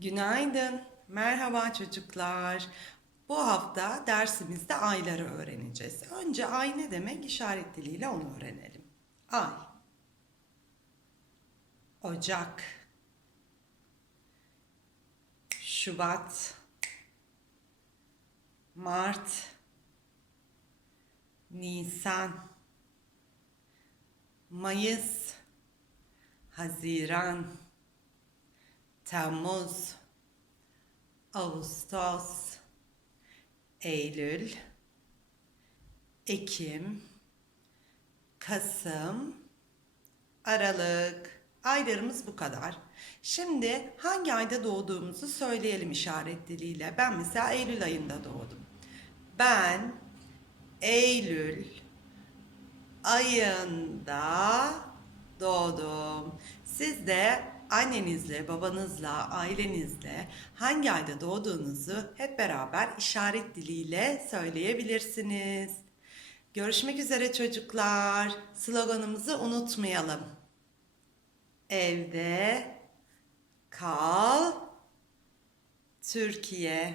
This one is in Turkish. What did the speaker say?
Günaydın, merhaba çocuklar. Bu hafta dersimizde ayları öğreneceğiz. Önce ay ne demek? İşaret diliyle onu öğrenelim. Ay, Ocak, Şubat, Mart, Nisan, Mayıs, Haziran, Temmuz, Ağustos, Eylül, Ekim, Kasım, Aralık. Aylarımız bu kadar. Şimdi hangi ayda doğduğumuzu söyleyelim işaret diliyle. Ben mesela Eylül ayında doğdum. Ben Eylül ayında doğdum. Siz de annenizle, babanızla, ailenizle hangi ayda doğduğunuzu hep beraber işaret diliyle söyleyebilirsiniz. Görüşmek üzere çocuklar. Sloganımızı unutmayalım. Evde kal Türkiye.